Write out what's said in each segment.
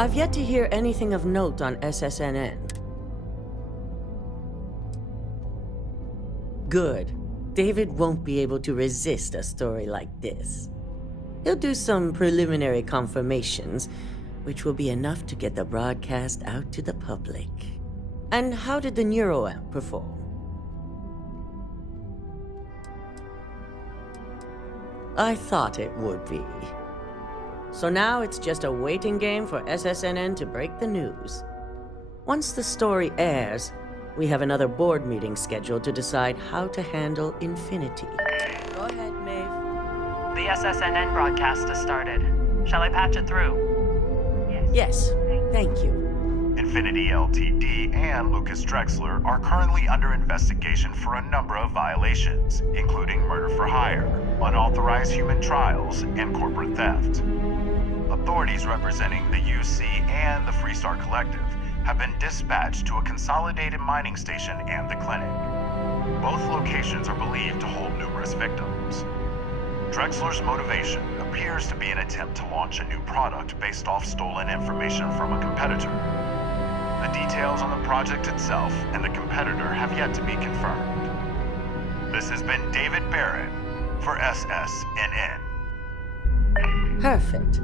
I've yet to hear anything of note on SSNN. Good. David won't be able to resist a story like this. He'll do some preliminary confirmations, which will be enough to get the broadcast out to the public. And how did the neuroamp perform? I thought it would be. So now it's just a waiting game for SSNN to break the news. Once the story airs, we have another board meeting scheduled to decide how to handle Infinity. Go ahead, Maeve. The SSNN broadcast has started. Shall I patch it through? Yes, thank you. Infinity Ltd. and Lucas Drexler are currently under investigation for a number of violations, including murder for hire, unauthorized human trials, and corporate theft. Authorities representing the UC and the Freestar Collective have been dispatched to a consolidated mining station and the clinic. Both locations are believed to hold numerous victims. Drexler's motivation appears to be an attempt to launch a new product based off stolen information from a competitor. The details on the project itself and the competitor have yet to be confirmed. This has been David Barrett for SSNN. Perfect.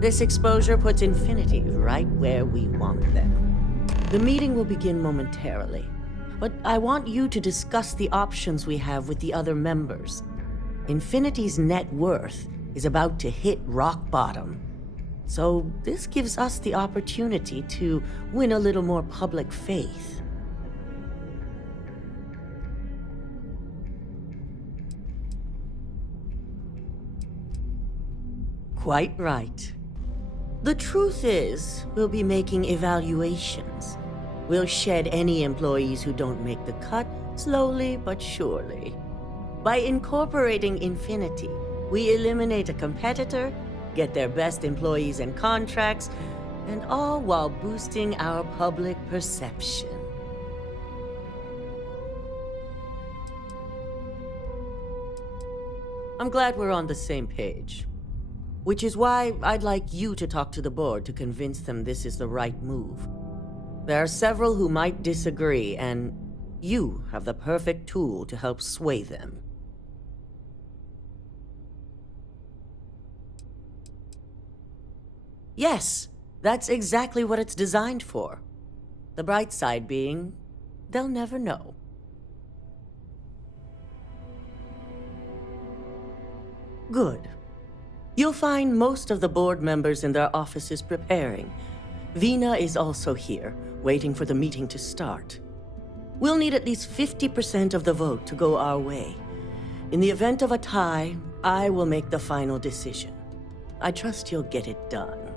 This exposure puts Infinity right where we want them. The meeting will begin momentarily, but I want you to discuss the options we have with the other members. Infinity's net worth is about to hit rock bottom. So this gives us the opportunity to win a little more public faith. Quite right. The truth is, we'll be making evaluations. We'll shed any employees who don't make the cut, slowly but surely. By incorporating Infinity, we eliminate a competitor, get their best employees and contracts, and all while boosting our public perception. I'm glad we're on the same page. Which is why I'd like you to talk to the board to convince them this is the right move. There are several who might disagree, and you have the perfect tool to help sway them. Yes, that's exactly what it's designed for. The bright side being, they'll never know. Good. You'll find most of the board members in their offices preparing. Vina is also here, waiting for the meeting to start. We'll need at least 50% of the vote to go our way. In the event of a tie, I will make the final decision. I trust you'll get it done.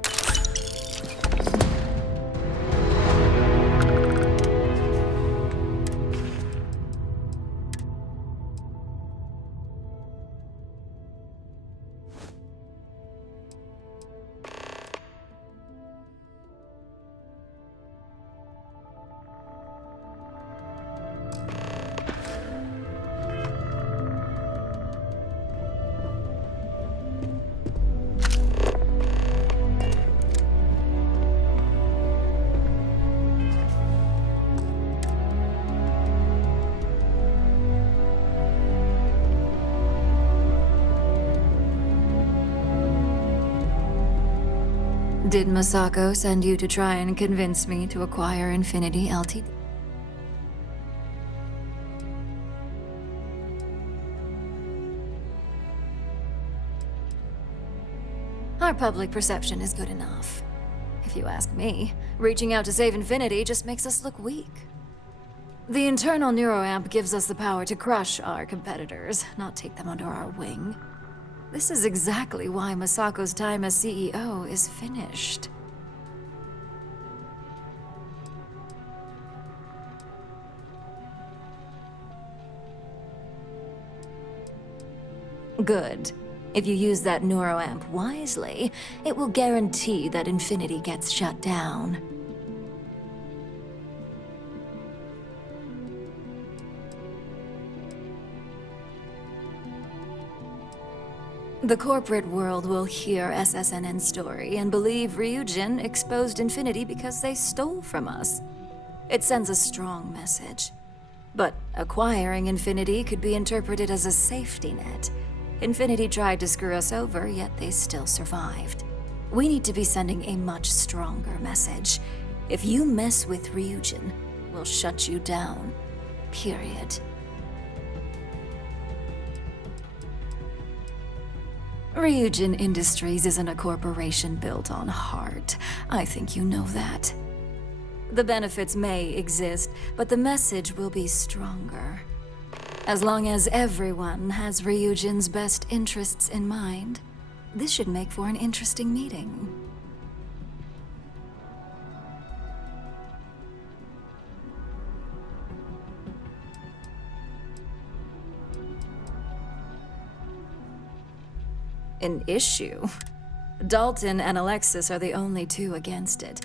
Did Masako send you to try and convince me to acquire Infinity Ltd? Our public perception is good enough. If you ask me, reaching out to save Infinity just makes us look weak. The internal neuroamp gives us the power to crush our competitors, not take them under our wing. This is exactly why Masako's time as CEO is finished. Good. If you use that neuroamp wisely, it will guarantee that Infinity gets shut down. The corporate world will hear SSNN's story and believe Ryujin exposed Infinity because they stole from us. It sends a strong message. But acquiring Infinity could be interpreted as a safety net. Infinity tried to screw us over, yet they still survived. We need to be sending a much stronger message. If you mess with Ryujin, we'll shut you down. Period. Ryujin Industries isn't a corporation built on heart. I think you know that. The benefits may exist, but the message will be stronger. As long as everyone has Ryujin's best interests in mind, this should make for an interesting meeting. An issue? Dalton and Alexis are the only two against it.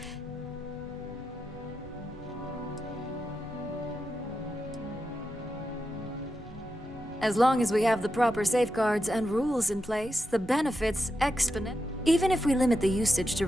As long as we have the proper safeguards and rules in place, the benefits exponent. Even if we limit the usage to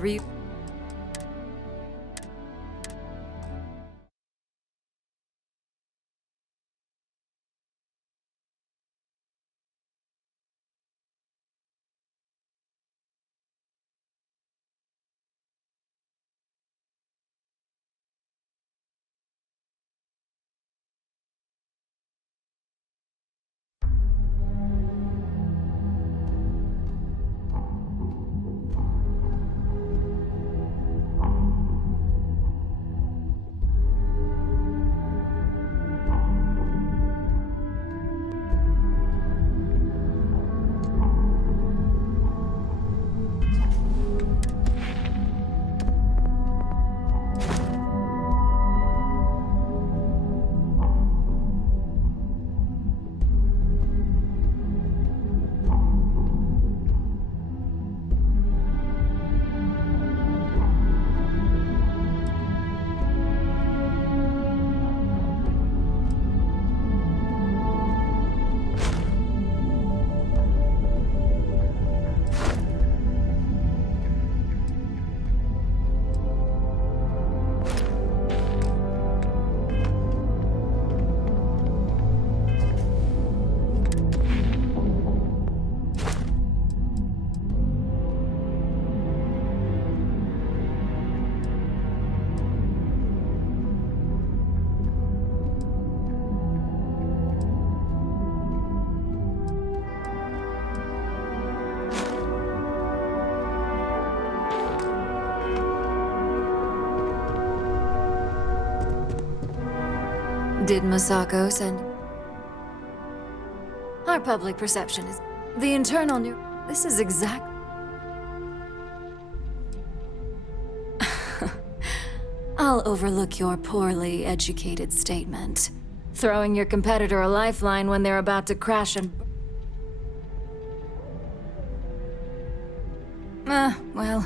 Did Masako send? Our public perception is the internal new. This is exact. I'll overlook your poorly educated statement. Throwing your competitor a lifeline when they're about to crash and. Well,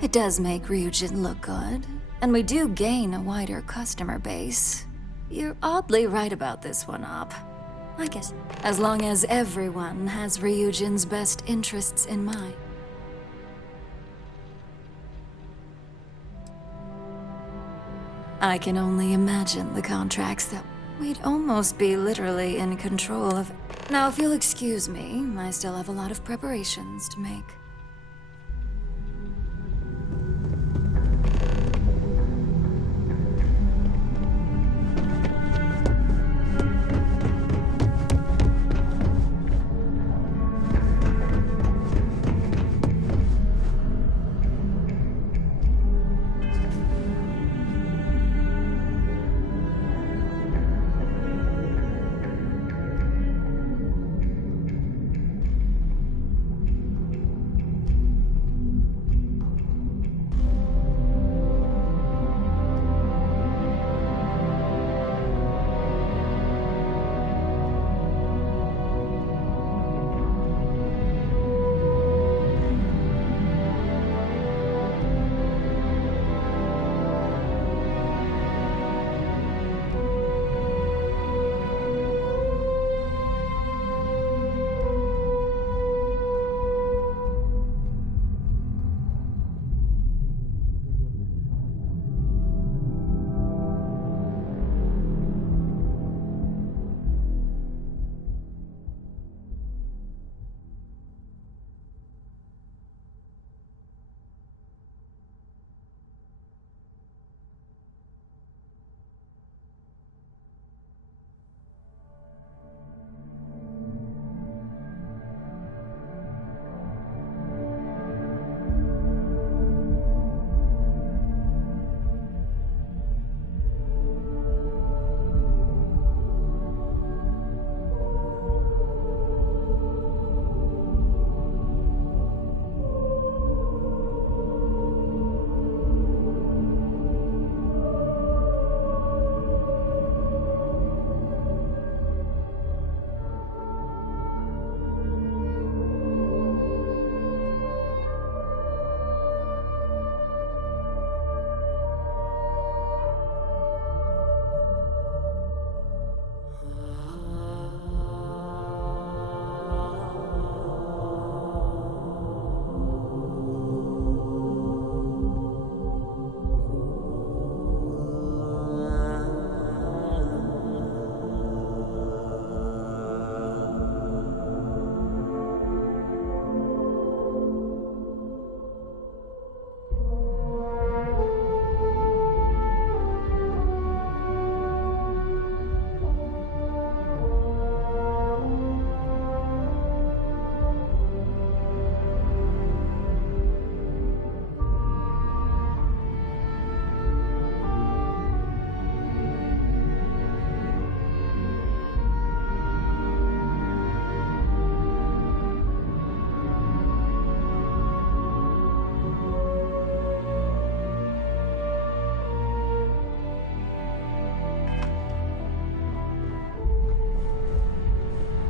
it does make Ryujin look good, and we do gain a wider customer base. You're oddly right about this one, Op. I guess as long as everyone has Ryujin's best interests in mind. I can only imagine the contracts that we'd almost be literally in control of. Now, if you'll excuse me, I still have a lot of preparations to make.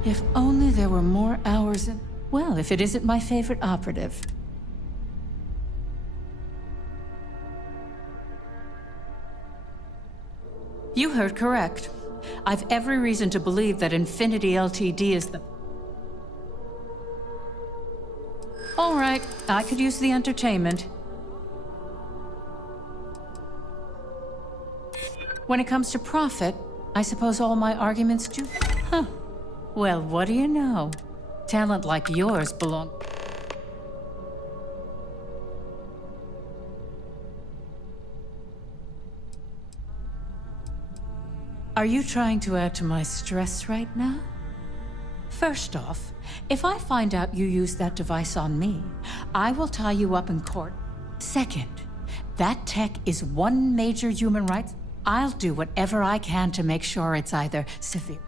If only there were more hours in... Well, if it isn't my favorite operative. You heard correct. I've every reason to believe that Infinity Ltd is the... All right, I could use the entertainment. When it comes to profit, I suppose all my arguments do... Huh. Well, what do you know? Talent like yours belong... Are you trying to add to my stress right now? First off, if I find out you used that device on me, I will tie you up in court. Second, that tech is one major human rights. I'll do whatever I can to make sure it's either severe.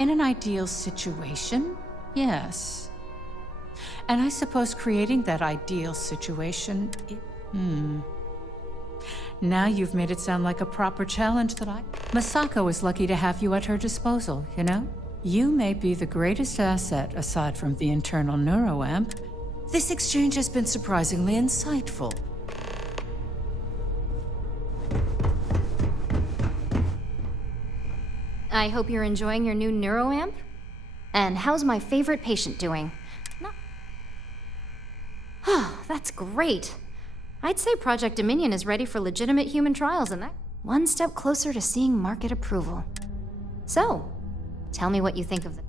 In an ideal situation, yes. And I suppose creating that ideal situation... Now you've made it sound like a proper challenge that Masako is lucky to have you at her disposal, you know? You may be the greatest asset aside from the internal neuroamp. This exchange has been surprisingly insightful. I hope you're enjoying your new neuroamp. And how's my favorite patient doing? No. Oh, that's great. I'd say Project Dominion is ready for legitimate human trials, and that one step closer to seeing market approval. So, tell me what you think of the...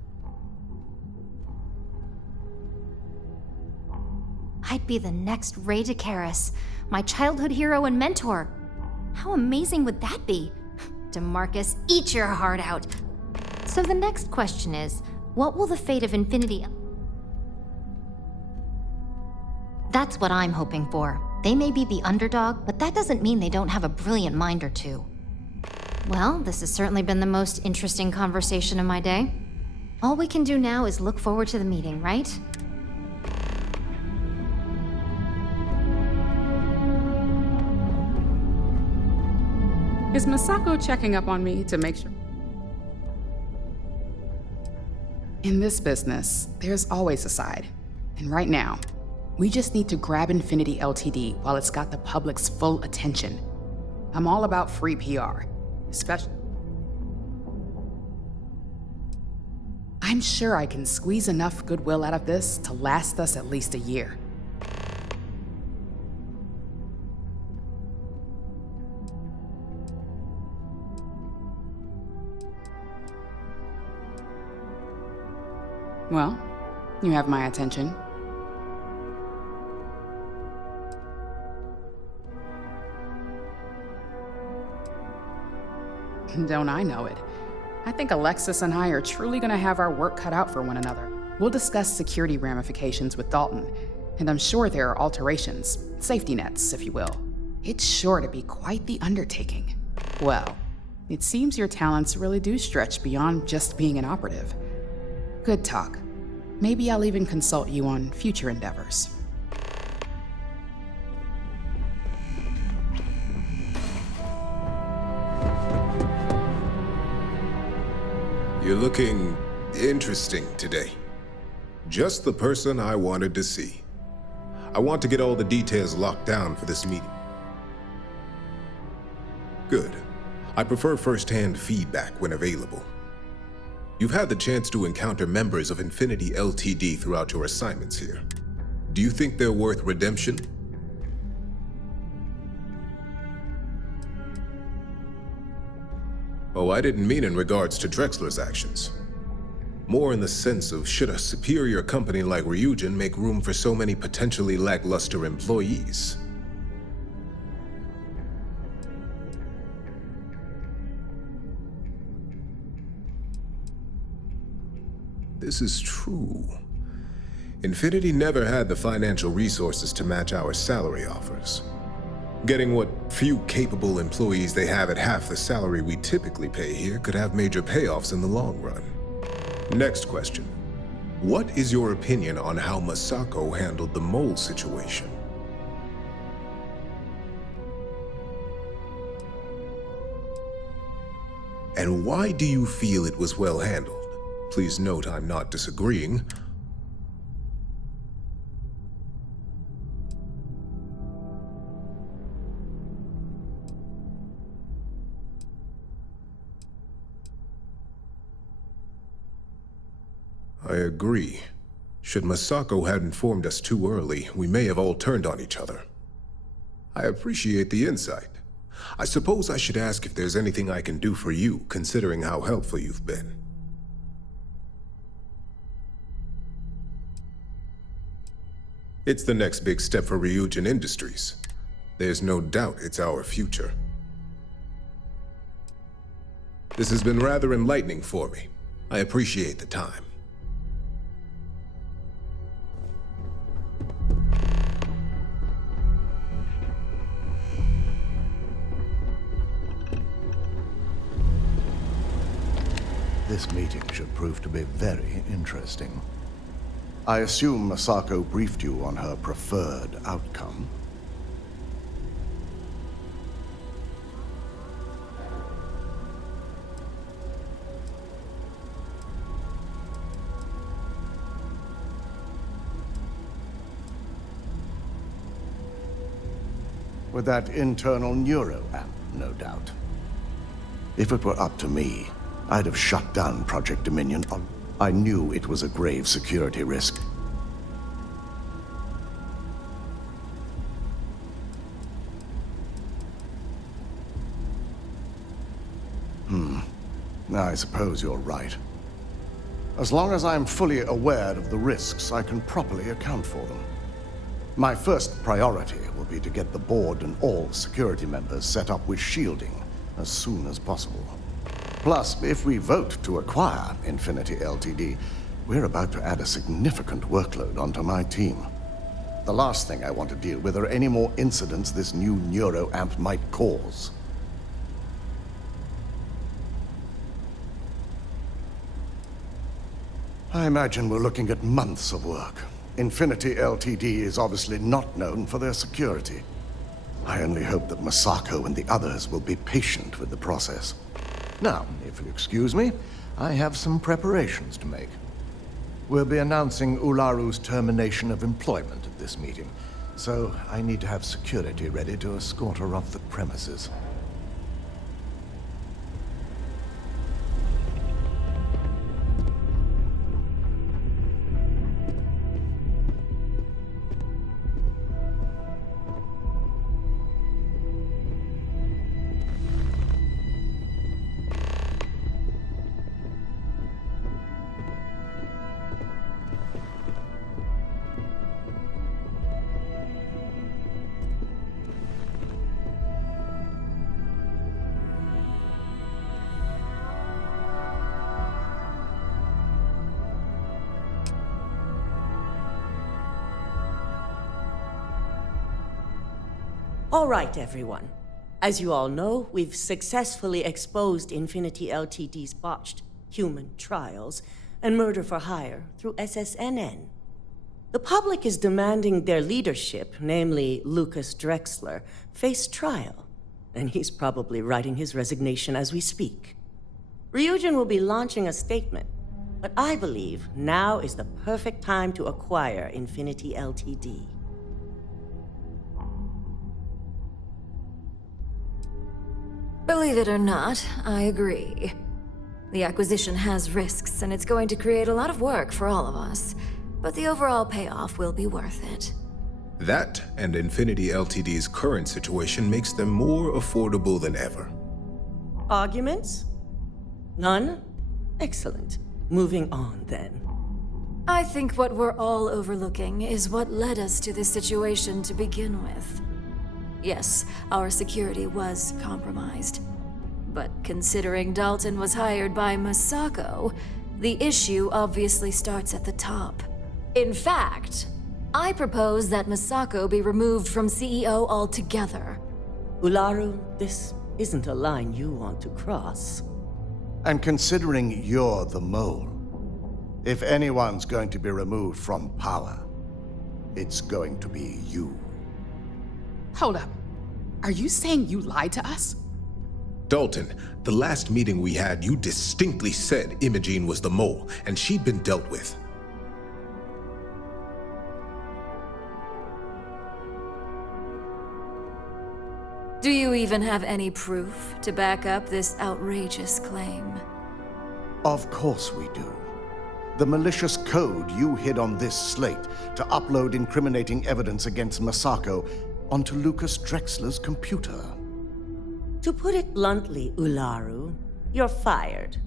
I'd be the next Ray DeCaris, my childhood hero and mentor. How amazing would that be? DeMarcus, eat your heart out. So the next question is, what will the fate of Infinity... That's what I'm hoping for. They may be the underdog, but that doesn't mean they don't have a brilliant mind or two. Well, this has certainly been the most interesting conversation of my day. All we can do now is look forward to the meeting, right? Is Masako checking up on me to make sure? In this business, there's always a side. And right now, we just need to grab Infinity Ltd while it's got the public's full attention. I'm all about free PR, especially... I'm sure I can squeeze enough goodwill out of this to last us at least a year. Well, you have my attention. Don't I know it? I think Alexis and I are truly gonna have our work cut out for one another. We'll discuss security ramifications with Dalton, and I'm sure there are alterations, safety nets, if you will. It's sure to be quite the undertaking. Well, it seems your talents really do stretch beyond just being an operative. Good talk. Maybe I'll even consult you on future endeavors. You're looking interesting today. Just the person I wanted to see. I want to get all the details locked down for this meeting. Good. I prefer first-hand feedback when available. You've had the chance to encounter members of Infinity Ltd throughout your assignments here. Do you think they're worth redemption? Oh, I didn't mean in regards to Drexler's actions. More in the sense of, should a superior company like Ryujin make room for so many potentially lackluster employees? This is true. Infinity never had the financial resources to match our salary offers. Getting what few capable employees they have at half the salary we typically pay here could have major payoffs in the long run. Next question. What is your opinion on how Masako handled the mole situation? And why do you feel it was well handled? Please note I'm not disagreeing. I agree. Should Masako had informed us too early, we may have all turned on each other. I appreciate the insight. I suppose I should ask if there's anything I can do for you, considering how helpful you've been. It's the next big step for Ryujin Industries. There's no doubt it's our future. This has been rather enlightening for me. I appreciate the time. This meeting should prove to be very interesting. I assume Masako briefed you on her preferred outcome. With that internal neuro amp, no doubt. If it were up to me, I'd have shut down Project Dominion. I knew it was a grave security risk. I suppose you're right. As long as I'm fully aware of the risks, I can properly account for them. My first priority will be to get the board and all security members set up with shielding as soon as possible. Plus, if we vote to acquire Infinity Ltd., we're about to add a significant workload onto my team. The last thing I want to deal with are any more incidents this new neuro amp might cause. I imagine we're looking at months of work. Infinity Ltd. is obviously not known for their security. I only hope that Masako and the others will be patient with the process. Now, if you'll excuse me, I have some preparations to make. We'll be announcing Ularu's termination of employment at this meeting, so I need to have security ready to escort her off the premises. All right, everyone. As you all know, we've successfully exposed Infinity Ltd's botched human trials and murder for hire through SSNN. The public is demanding their leadership, namely Lucas Drexler, face trial, and he's probably writing his resignation as we speak. Ryujin will be launching a statement, but I believe now is the perfect time to acquire Infinity Ltd. Believe it or not, I agree. The acquisition has risks, and it's going to create a lot of work for all of us. But the overall payoff will be worth it. That and Infinity Ltd's current situation makes them more affordable than ever. Arguments? None? Excellent. Moving on, then. I think what we're all overlooking is what led us to this situation to begin with. Yes, our security was compromised. But considering Dalton was hired by Masako, the issue obviously starts at the top. In fact, I propose that Masako be removed from CEO altogether. Ularu, this isn't a line you want to cross. And considering you're the mole, if anyone's going to be removed from power, it's going to be you. Hold up. Are you saying you lied to us? Dalton, the last meeting we had, you distinctly said Imogene was the mole, and she'd been dealt with. Do you even have any proof to back up this outrageous claim? Of course we do. The malicious code you hid on this slate to upload incriminating evidence against Masako onto Lucas Drexler's computer. To put it bluntly, Ularu, you're fired.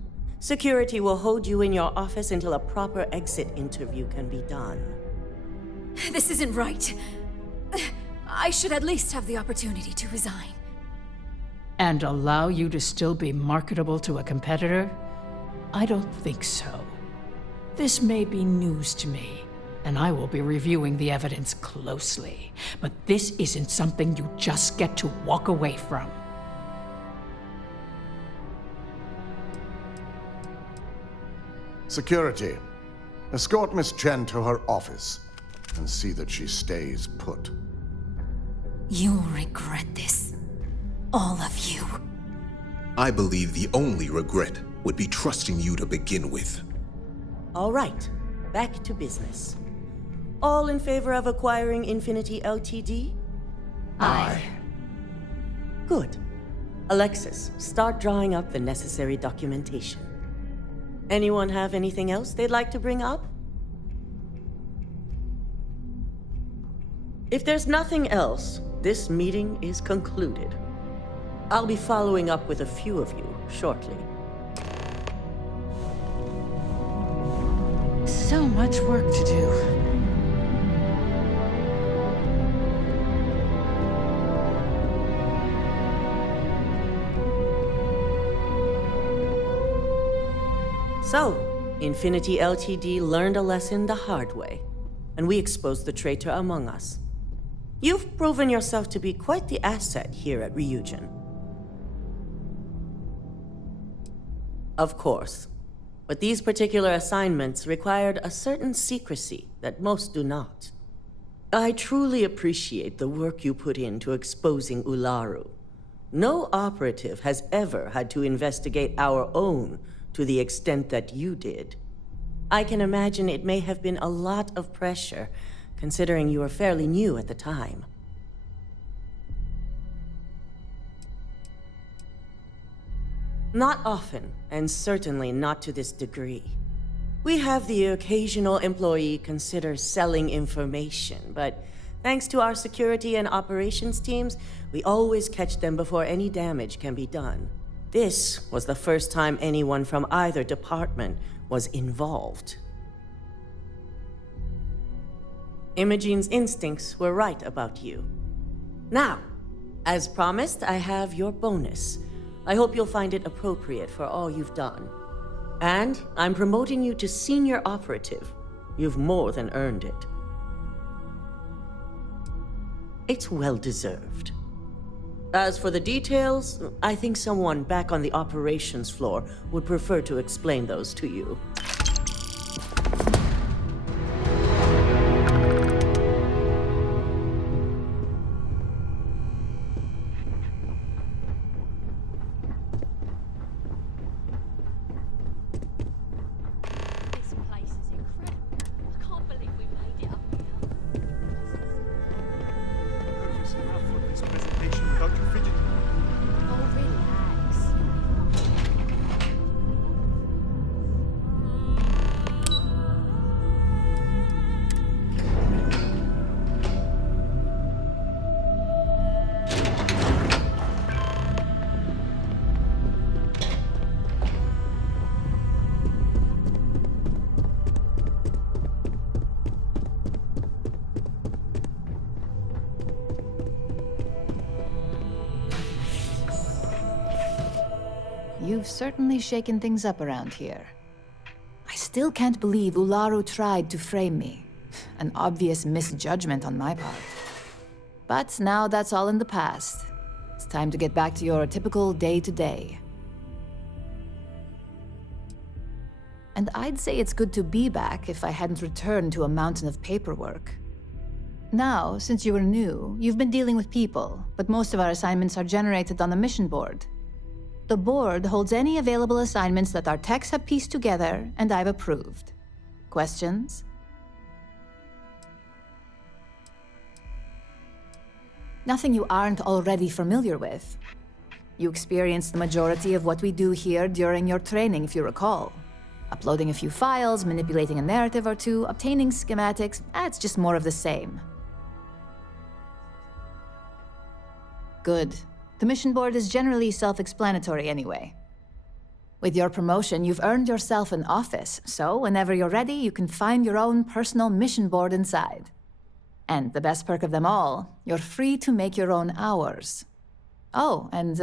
Security will hold you in your office until a proper exit interview can be done. This isn't right. I should at least have the opportunity to resign. And allow you to still be marketable to a competitor? I don't think so. This may be news to me, and I will be reviewing the evidence closely. But this isn't something you just get to walk away from. Security, escort Miss Chen to her office and see that she stays put. You'll regret this. All of you. I believe the only regret would be trusting you to begin with. All right, back to business. All in favor of acquiring Infinity Ltd? Aye. Good. Alexis, start drawing up the necessary documentation. Anyone have anything else they'd like to bring up? If there's nothing else, this meeting is concluded. I'll be following up with a few of you shortly. So much work to do. So, Infinity Ltd learned a lesson the hard way, and we exposed the traitor among us. You've proven yourself to be quite the asset here at Ryujin. Of course, but these particular assignments required a certain secrecy that most do not. I truly appreciate the work you put into exposing Ularu. No operative has ever had to investigate our own to the extent that you did. I can imagine it may have been a lot of pressure, considering you were fairly new at the time. Not often, and certainly not to this degree. We have the occasional employee consider selling information, but thanks to our security and operations teams, we always catch them before any damage can be done. This was the first time anyone from either department was involved. Imogene's instincts were right about you. Now, as promised, I have your bonus. I hope you'll find it appropriate for all you've done. And I'm promoting you to senior operative. You've more than earned it. It's well deserved. As for the details, I think someone back on the operations floor would prefer to explain those to you. This place is incredible. I can't believe we made it up here. Nervous enough for this presentation without you fidgeting. Oh, relax. You've certainly shaken things up around here. I still can't believe Ularu tried to frame me. An obvious misjudgment on my part. But now that's all in the past. It's time to get back to your typical day-to-day. And I'd say it's good to be back if I hadn't returned to a mountain of paperwork. Now, since you were new, you've been dealing with people, but most of our assignments are generated on the mission board. The board holds any available assignments that our techs have pieced together and I've approved. Questions? Nothing you aren't already familiar with. You experienced the majority of what we do here during your training, if you recall. Uploading a few files, manipulating a narrative or two, obtaining schematics, it's just more of the same. Good. The mission board is generally self-explanatory anyway. With your promotion, you've earned yourself an office, so whenever you're ready, you can find your own personal mission board inside. And the best perk of them all, you're free to make your own hours. Oh, and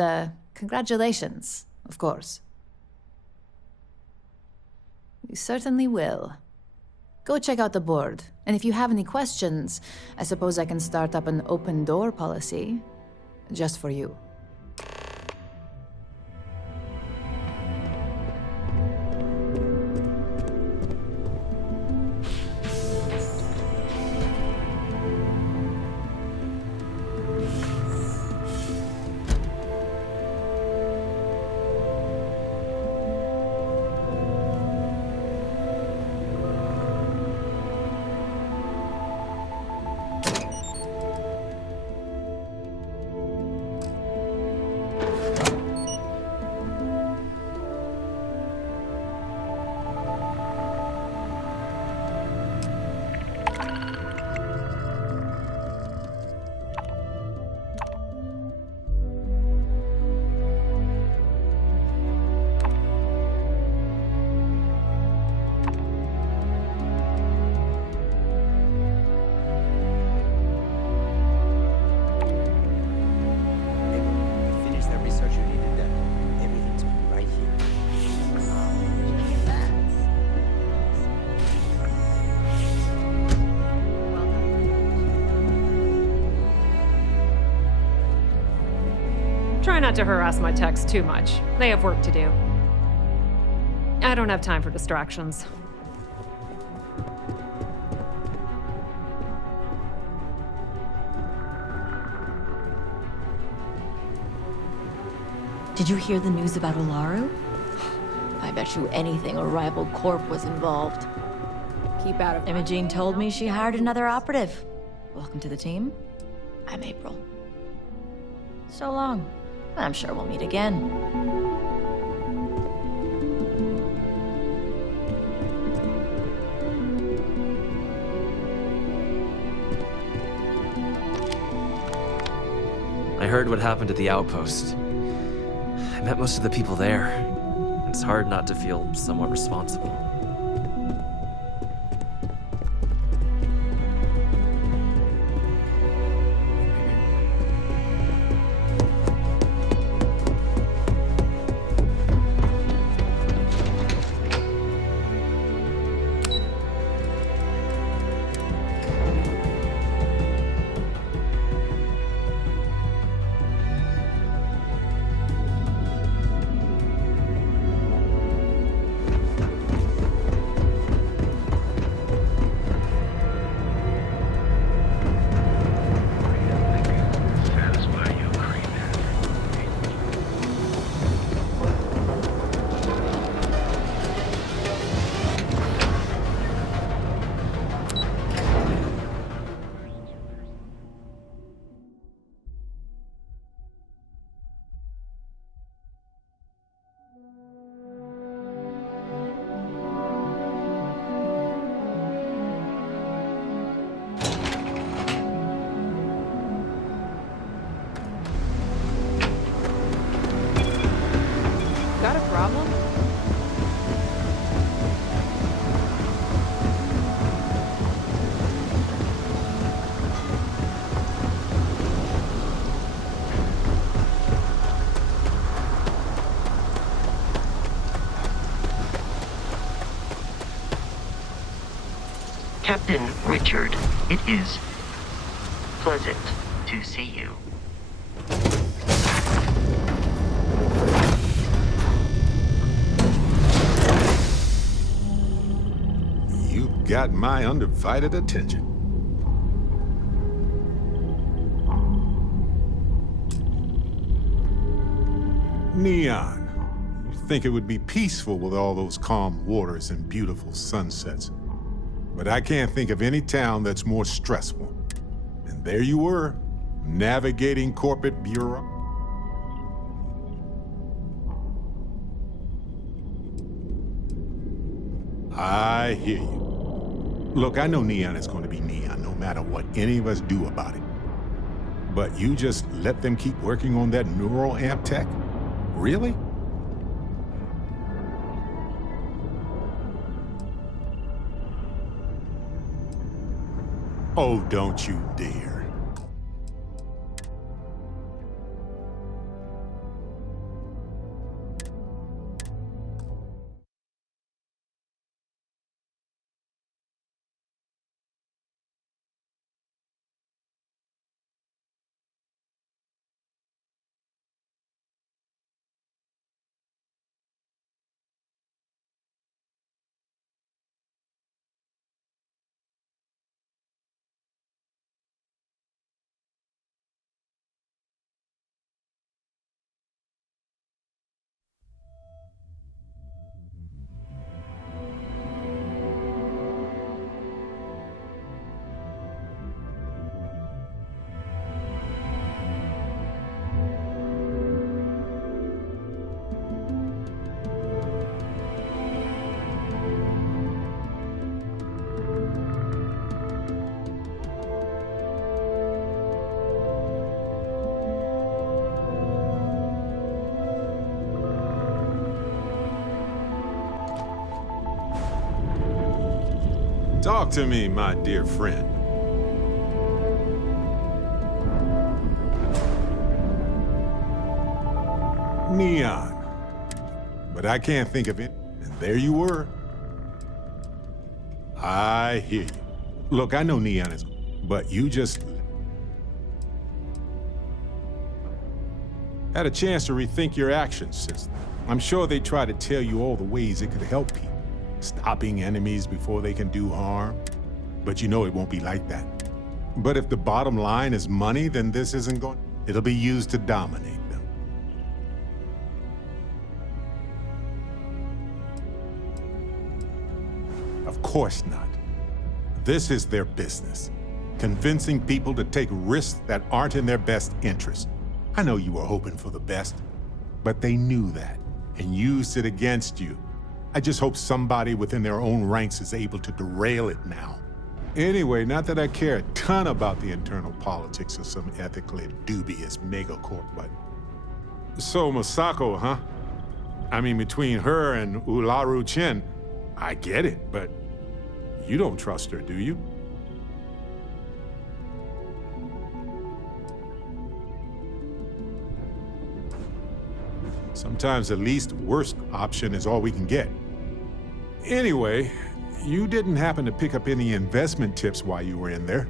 congratulations, of course. You certainly will. Go check out the board, and if you have any questions, I suppose I can start up an open door policy. Just for you. Try not to harass my techs too much. They have work to do. I don't have time for distractions. Did you hear the news about Olaru? I bet you anything a rival corp was involved. Keep out of Imogene told me she hired another operative. Welcome to the team. I'm April. So long. I'm sure we'll meet again. I heard what happened at the outpost. I met most of the people there. It's hard not to feel somewhat responsible. Got a problem? Captain Richard, it is pleasant to see you. You've got my undivided attention. Neon. think it would be peaceful with all those calm waters and beautiful sunsets. But I can't think of any town that's more stressful. And there you were, navigating corporate bureau. I hear you. Look, I know Neon is going to be Neon, no matter what any of us do about it. But you just let them keep working on that neural amp tech? Really? Oh, don't you dare. Talk to me, my dear friend. Neon. But I can't think of it. And there you were. I hear you. Look, I know Neon is, but you just had a chance to rethink your actions since then. I'm sure they try to tell you all the ways it could help people. Stopping enemies before they can do harm. But you know it won't be like that. But if the bottom line is money, then this isn't going... It'll be used to dominate them. Of course not. This is their business. Convincing people to take risks that aren't in their best interest. I know you were hoping for the best, but they knew that and used it against you. I just hope somebody within their own ranks is able to derail it now. Anyway, not that I care a ton about the internal politics of some ethically dubious megacorp, but... So, Masako, huh? I mean, between her and Ularu Chen, I get it, but you don't trust her, do you? Sometimes the least worst option is all we can get. Anyway, you didn't happen to pick up any investment tips while you were in there.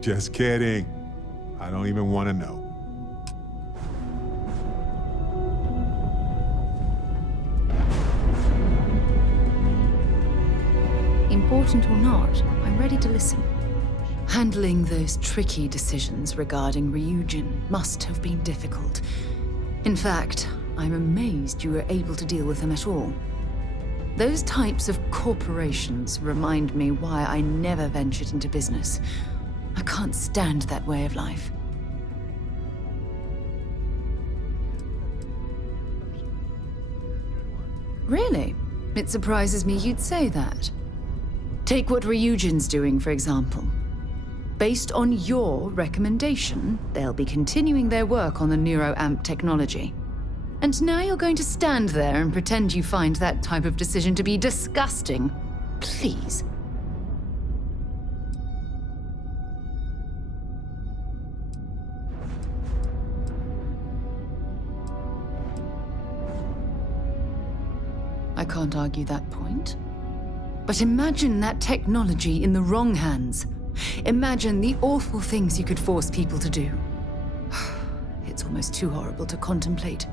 Just kidding. I don't even want to know. Important or not, I'm ready to listen. Handling those tricky decisions regarding Ryujin must have been difficult. In fact, I'm amazed you were able to deal with them at all. Those types of corporations remind me why I never ventured into business. I can't stand that way of life. Really? It surprises me you'd say that. Take what Ryujin's doing, for example. Based on your recommendation, they'll be continuing their work on the NeuroAmp technology. And now you're going to stand there and pretend you find that type of decision to be disgusting. Please. I can't argue that point. But imagine that technology in the wrong hands. Imagine the awful things you could force people to do. It's almost too horrible to contemplate.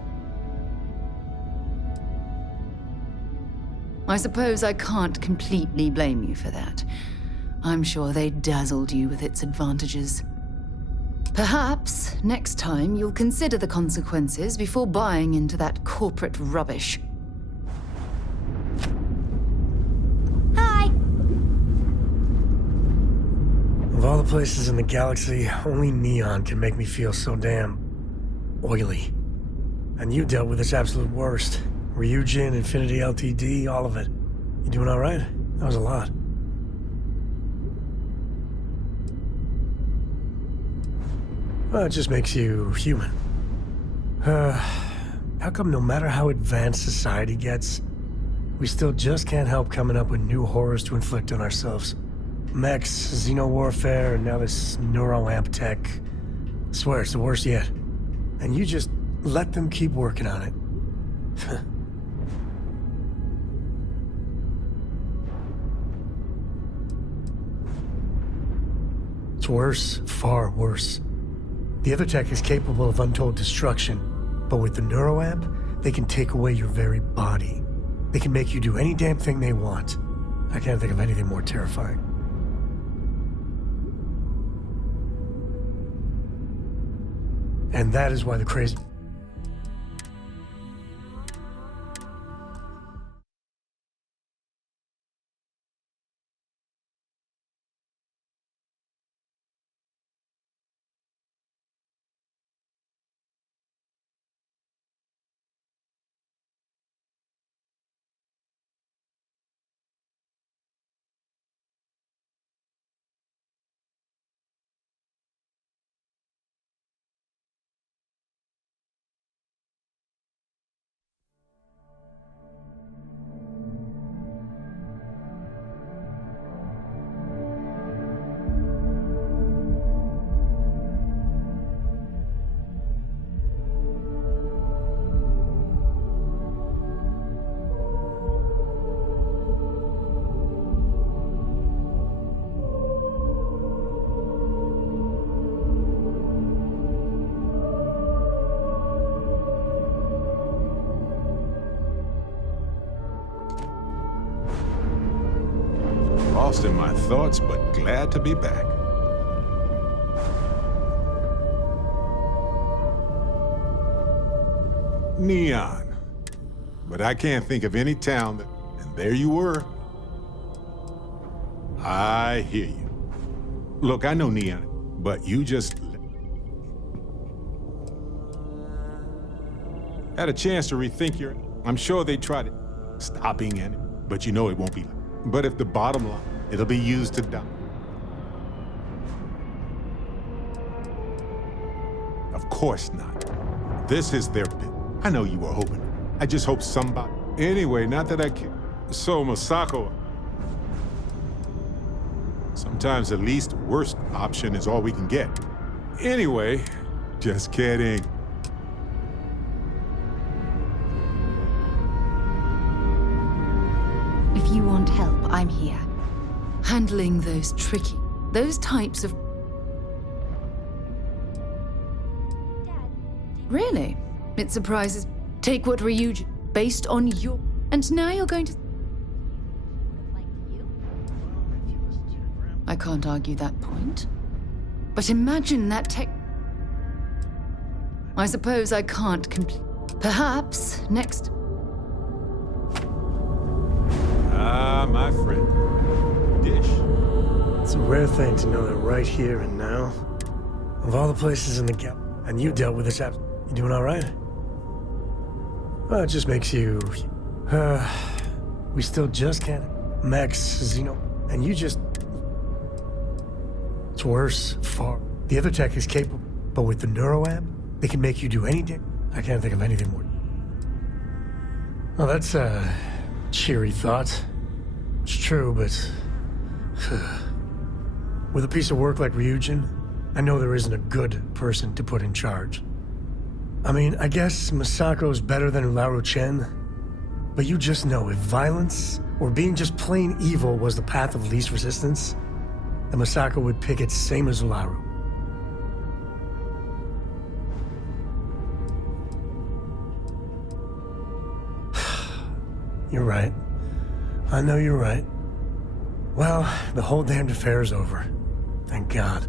I suppose I can't completely blame you for that. I'm sure they dazzled you with its advantages. Perhaps next time you'll consider the consequences before buying into that corporate rubbish. all the places in the galaxy, only Neon can make me feel so damn oily. And you dealt with its absolute worst. Ryujin, Infinity LTD, all of it. You doing all right? That was a lot. Well, it just makes you human. How come no matter how advanced society gets, we still just can't help coming up with new horrors to inflict on ourselves? Mechs, xeno-warfare, and now this neuroamp tech. I swear, it's the worst yet. And you just let them keep working on it. It's worse, far worse. The other tech is capable of untold destruction, but with the neuroamp, they can take away your very body. They can make you do any damn thing they want. I can't think of anything more terrifying. And that is why the crazy... Lost in my thoughts, but glad to be back. Neon. But I can't think of any town that... And there you were. I hear you. Look, I know Neon, but you just... Had a chance to rethink your... I'm sure they tried stopping it, but you know it won't be. But if the bottom line, it'll be used to die. Of course not. This is their bit. I know you were hoping. I just hope somebody... Anyway, not that I care. So, Masako... Sometimes the least worst option is all we can get. Anyway, just kidding. If you want help, I'm here. Handling those types of... Really? It surprises... Take what Ryuji... Based on your... And now you're going to... I can't argue that point. But imagine that tech... I suppose I can't complete... Perhaps next... Ah, my friend. Dish. It's a rare thing to know that right here and now, of all the places in the gap, and you dealt with this app. You doing all right? Well, it just makes you... we still just can't... Mechs, xeno... And you just... It's worse, far. The other tech is capable, but with the neuroamp, they can make you do anything. I can't think of anything more. Well, that's a cheery thought. It's true, but... With a piece of work like Ryujin, I know there isn't a good person to put in charge. I mean, I guess Masako's better than Ularu Chen, but you just know if violence, or being just plain evil was the path of least resistance, then Masako would pick it same as Ularu. You're right. I know you're right. Well, the whole damned affair's over. Thank God.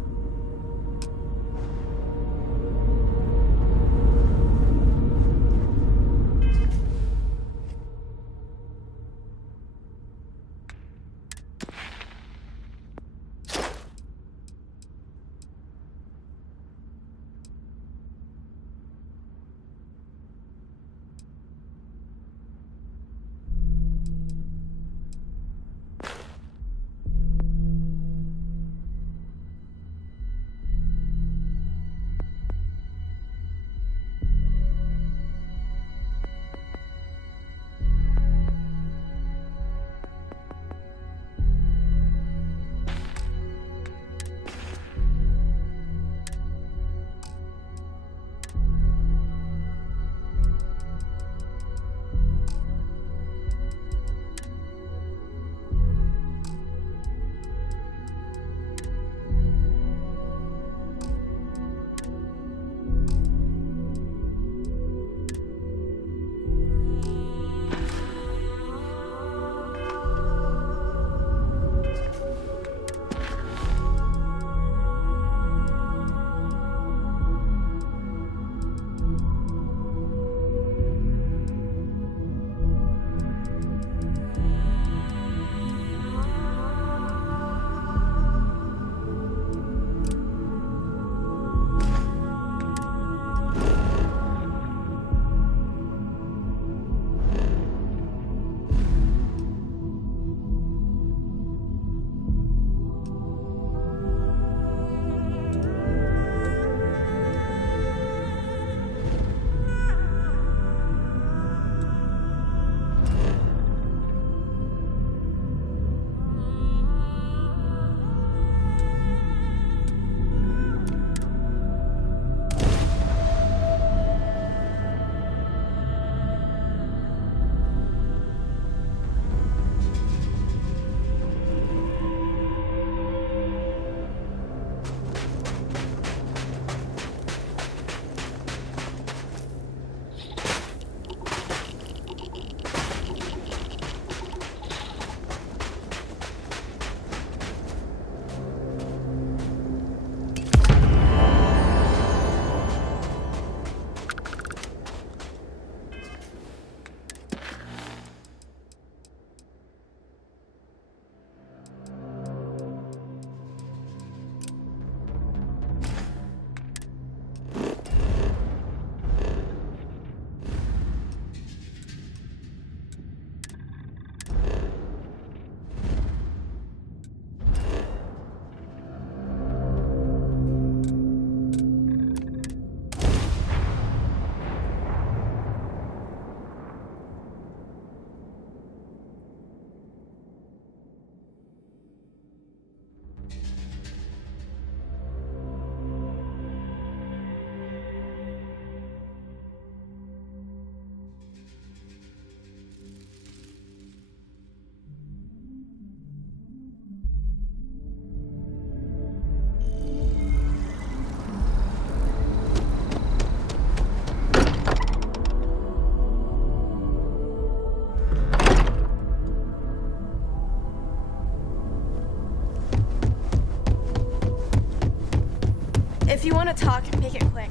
If you want to talk, make it quick.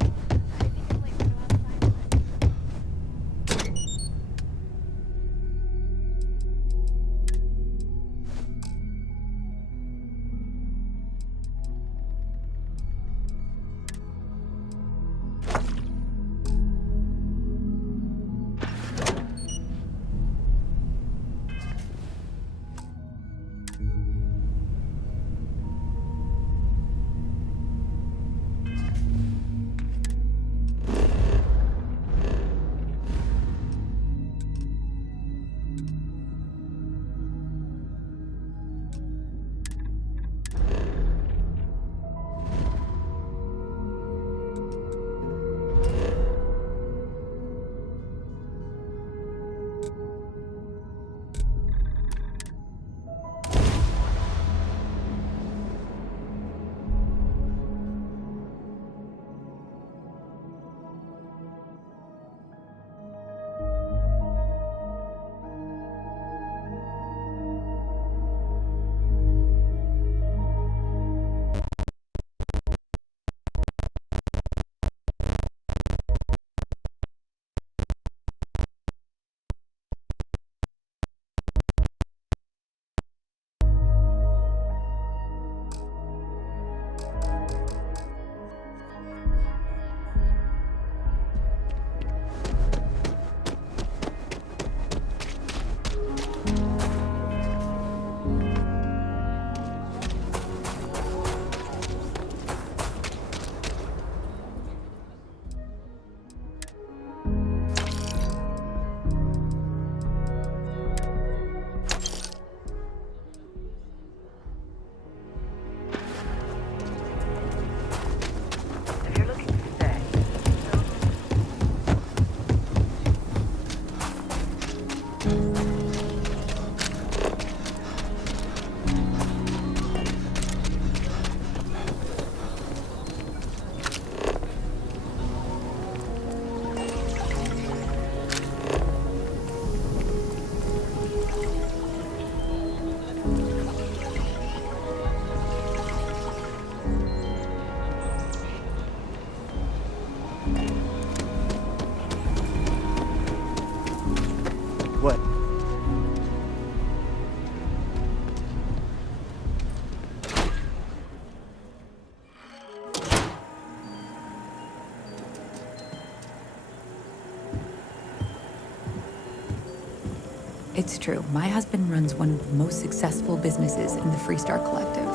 It's true. My husband runs one of the most successful businesses in the Freestar Collective.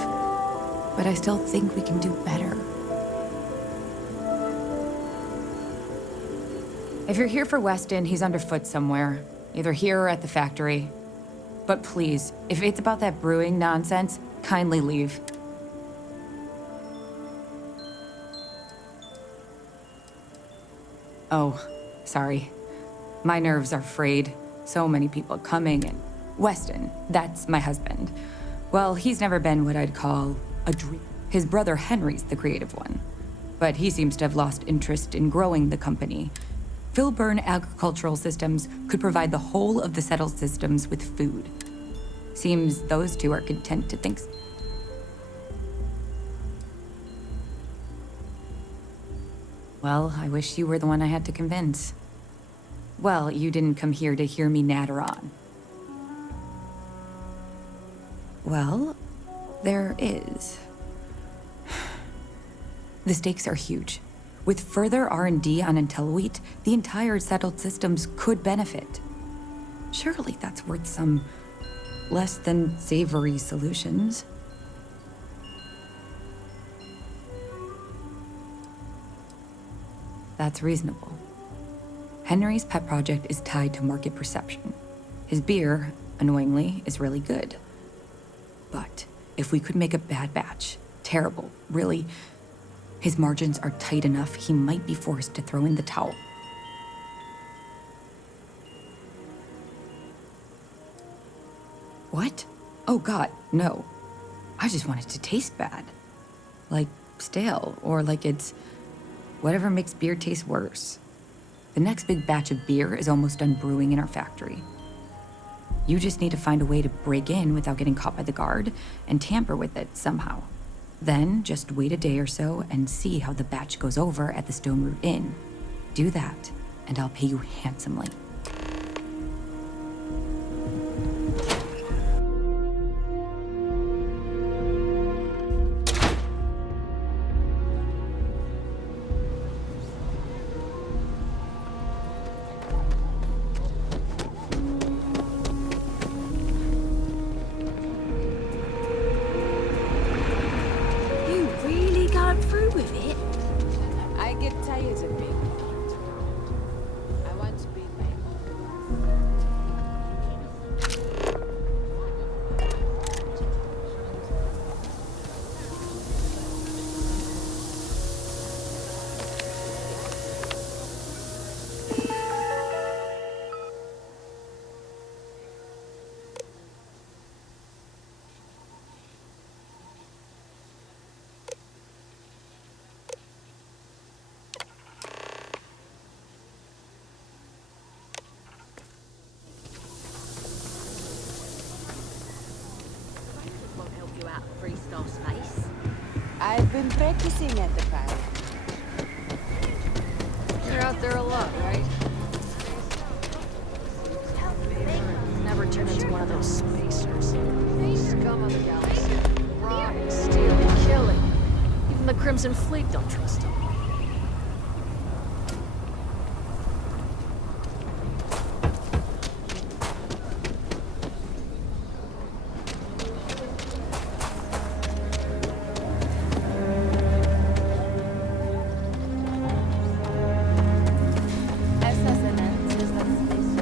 But I still think we can do better. If you're here for Weston, he's underfoot somewhere. Either here or at the factory. But please, if it's about that brewing nonsense, kindly leave. Oh, sorry. My nerves are frayed. So many people coming and... Weston, that's my husband. Well, he's never been what I'd call a dream. His brother Henry's the creative one. But he seems to have lost interest in growing the company. Filburn Agricultural Systems could provide the whole of the settled systems with food. Seems those two are content to think... Well, I wish you were the one I had to convince. Well, you didn't come here to hear me natter on. Well, there is. The stakes are huge. With further R&D on IntelliWheat, the entire settled systems could benefit. Surely that's worth some less than savory solutions. That's reasonable. Henry's pet project is tied to market perception. His beer, annoyingly, is really good. But if we could make a bad batch, terrible, really, his margins are tight enough he might be forced to throw in the towel. What? Oh God, no. I just want it to taste bad. Like stale, or like it's whatever makes beer taste worse. The next big batch of beer is almost done brewing in our factory. You just need to find a way to break in without getting caught by the guard and tamper with it somehow. Then just wait a day or so and see how the batch goes over at the Stone Root Inn. Do that, and I'll pay you handsomely. You really going through with it? I get tired of being walked around. I want to be my Won't help you out of freestyle space. I've been practicing at the park. You're out there a lot, right? Never turn into one of those spacers. Scum of the galaxy. Robbing, stealing, killing. Even the Crimson Fleet don't trust them. XSS is that space.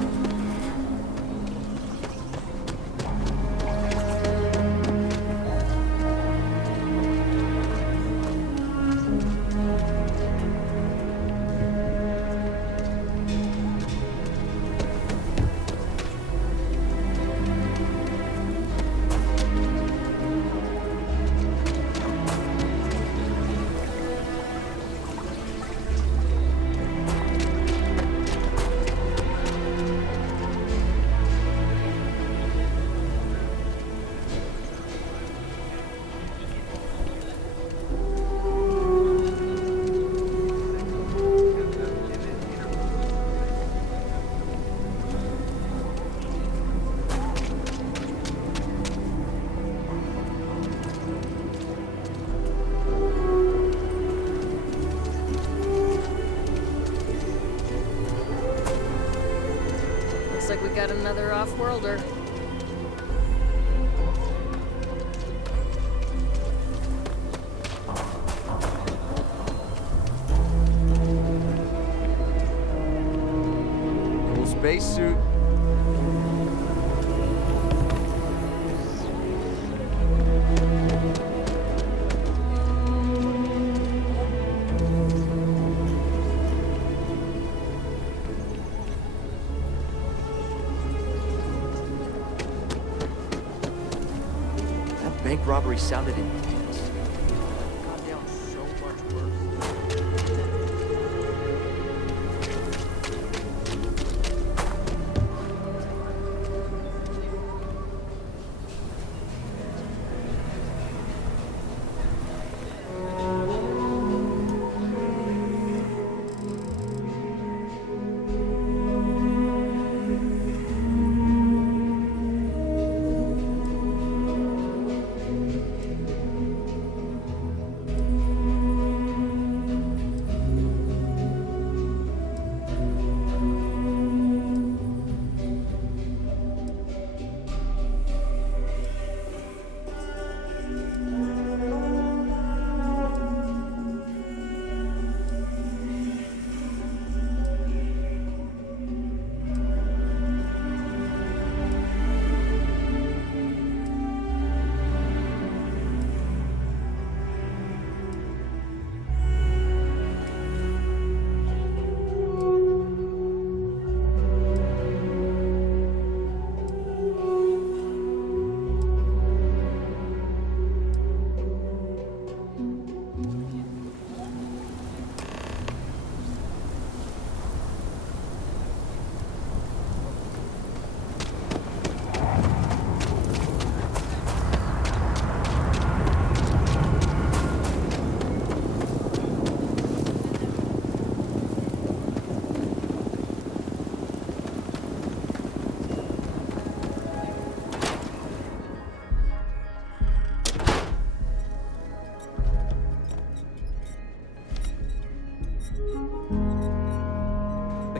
Looks like we got another off-worlder. Cool spacesuit. That bank robbery sounded intense. Gone down so much worse.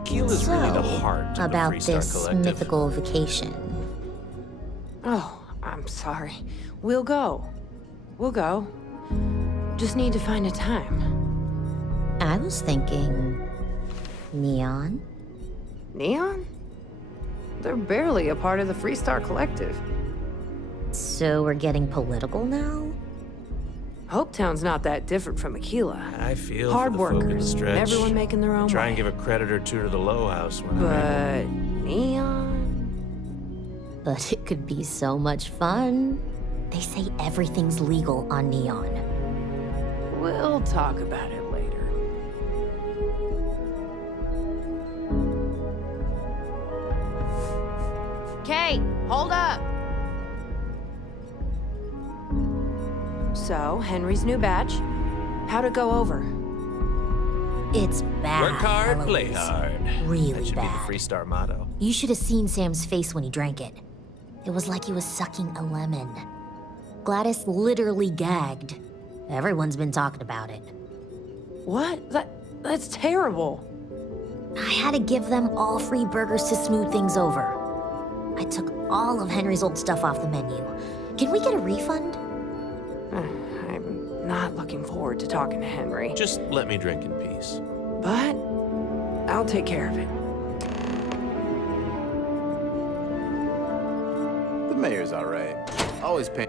Akila's really the heart of the about Freestar this Collective. mythical vacation. Oh, I'm sorry. We'll go. We'll go. Just need to find a time. I was thinking... Neon? Neon? They're barely a part of the Freestar Collective. So we're getting political now? Hopetown's not that different from Aquila. I feel Hard for the folk in the workers, stretch. everyone making their own Try way. and give a credit or two to the Low House when I'm But able. Neon? But it could be so much fun. They say everything's legal on Neon. We'll talk about it later. Kate, hold up! So, Henry's new badge? How'd it go over? It's bad. Work hard, play Eloise. hard. Really that should bad. be the Freestar motto. You should have seen Sam's face when he drank it. It was like he was sucking a lemon. Gladys literally gagged. Everyone's been talking about it. What? That's terrible. I had to give them all free burgers to smooth things over. I took all of Henry's old stuff off the menu. Can we get a refund? I'm not looking forward to talking to Henry. Just let me drink in peace. But I'll take care of it. The mayor's all right. Always paying.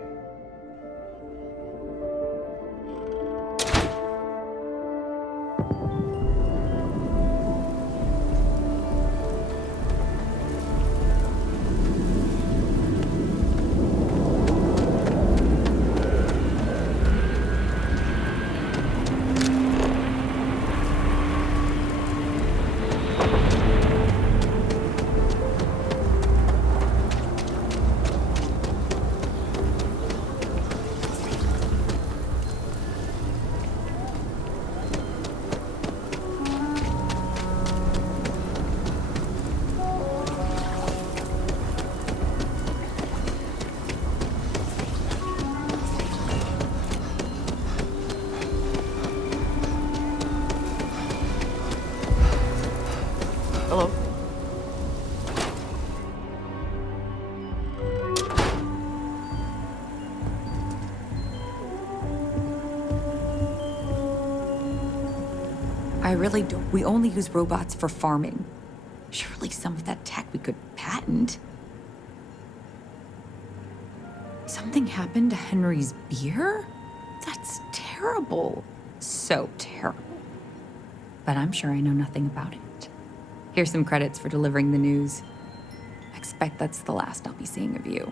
Hello. I really don't. We only use robots for farming. Surely some of that tech we could patent. Something happened to Henry's beer? That's terrible. So terrible. But I'm sure I know nothing about it. Here's some credits for delivering the news. I expect that's the last I'll be seeing of you.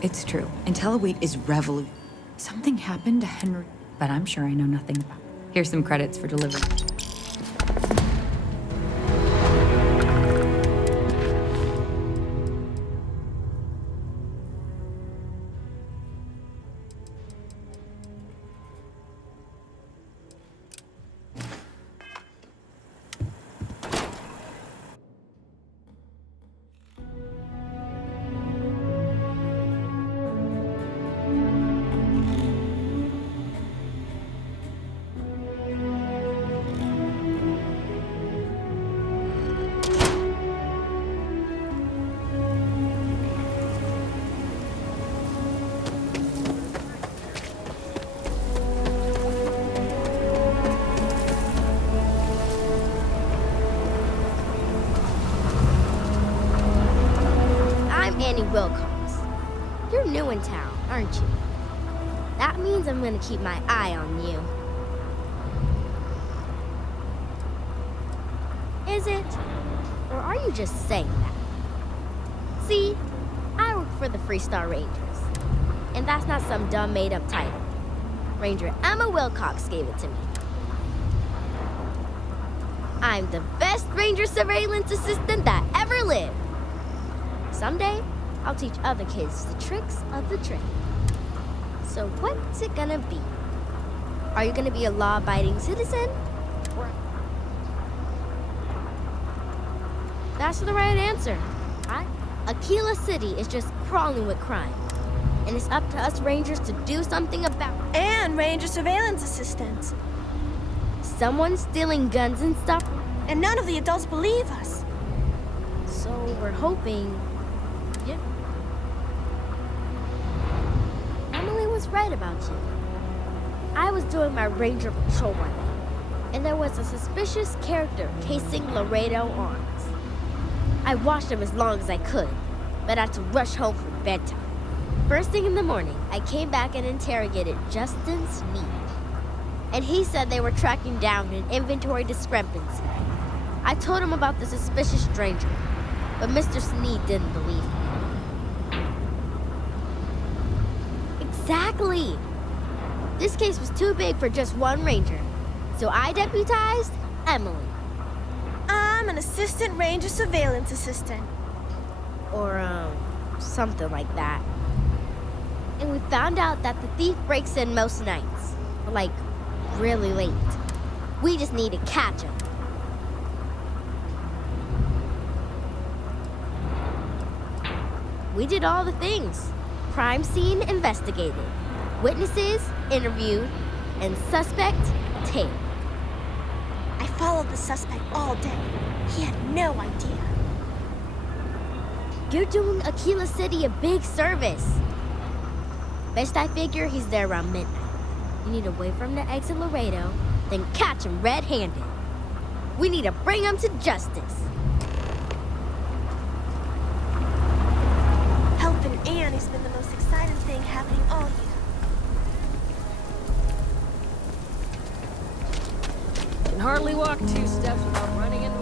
It's true. IntelliWait is revolution. Something happened to Henry, but I'm sure I know nothing about it. Here's some credits for delivery. Wilcox. You're new in town, aren't you? That means I'm gonna keep my eye on you. Is it? Or are you just saying that? See, I work for the Freestar Rangers. And that's not some dumb made-up title. Ranger Emma Wilcox gave it to me. I'm the best Ranger surveillance assistant that ever lived. Someday, I'll teach other kids the tricks of the trade. So what's it gonna be? Are you gonna be a law-abiding citizen? Or... That's the right answer. Aquila City is just crawling with crime. And it's up to us Rangers to do something about it. And Ranger surveillance assistants. Someone's stealing guns and stuff. And none of the adults believe us. So we're hoping... Yep. Emily was right about you. I was doing my Ranger patrol one day, and there was a suspicious character casing Laredo Arms. I watched him as long as I could, but I had to rush home for bedtime. First thing in the morning, I came back and interrogated Justin Sneed. And he said they were tracking down an inventory discrepancy. I told him about the suspicious stranger, but Mr. Sneed didn't believe me. Exactly! This case was too big for just one ranger, so I deputized Emily. I'm an assistant ranger surveillance assistant. Or, something like that. And we found out that the thief breaks in most nights. Like, really late. We just need to catch him. We did all the things. Crime scene investigated. Witnesses interviewed. And suspect tailed. I followed the suspect all day. He had no idea. You're doing Aquila City a big service. Best I figure he's there around midnight. You need to wait for him to exit Laredo, then catch him red-handed. We need to bring him to justice. Helping Anne has been the most exciting thing happening all year. Can hardly walk 2 steps without running into